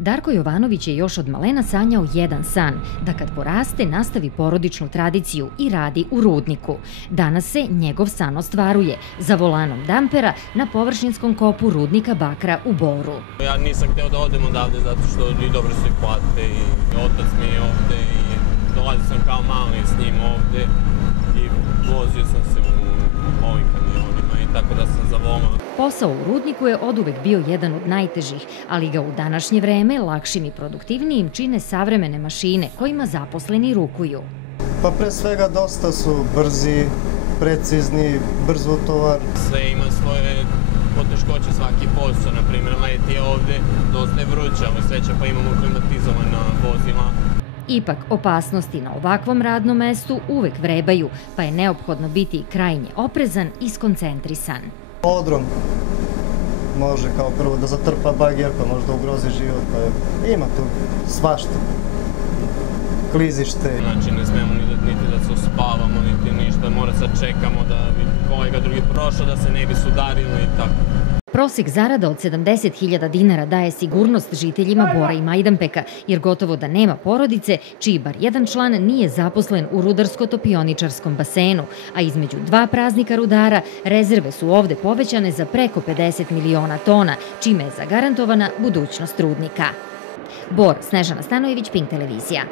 Darko Jovanović je još od malena sanjao jedan san, da kad poraste nastavi porodičnu tradiciju i radi u rudniku. Danas se njegov san ostvaruje za volanom dampera na površinskom kopu rudnika bakra u Boru. Ja nisam hteo da odem odavde zato što i dobro su ih plate i otac mi je ovde i dolazio sam kao mali s njim ovde i vozio sam se u ovim kamionima i tako da sam zavolao. Posao u rudniku je oduvek bio jedan od najtežih, ali ga u današnje vreme lakšim i produktivnijim čine savremene mašine kojima zaposleni rukuju. Pa pre svega dosta su brzi, precizni, brzo utovar. Sve ima svoje poteškoće, svaki posao, na primjer leti je ovde, dosta je vruće, ali sreća pa imamo klimatizovana vozila. Ipak, opasnosti na ovakvom radnom mestu uvek vrebaju, pa je neophodno biti krajnje oprezan i skoncentrisan. Odron može kao prvo da zatrpa bager, pa možda ugrozi život, pa ima tu svašta. Klizište. Znači ne smemo niti da se uspavamo, niti ništa, mora sad čekamo da bi kolega drugi prošao, da se ne bi sudarili i tako. Prosek zarada od 70.000 dinara daje sigurnost žiteljima Bora i Majdanpeka, jer gotovo da nema porodice čiji bar jedan član nije zaposlen u rudarsko-topioničarskom basenu, a između dva praznika rudara rezerve su ovde povećane za preko 50 miliona tona, čime je zagarantovana budućnost rudnika. Bor, Snežana Stanojević, Pink televizija.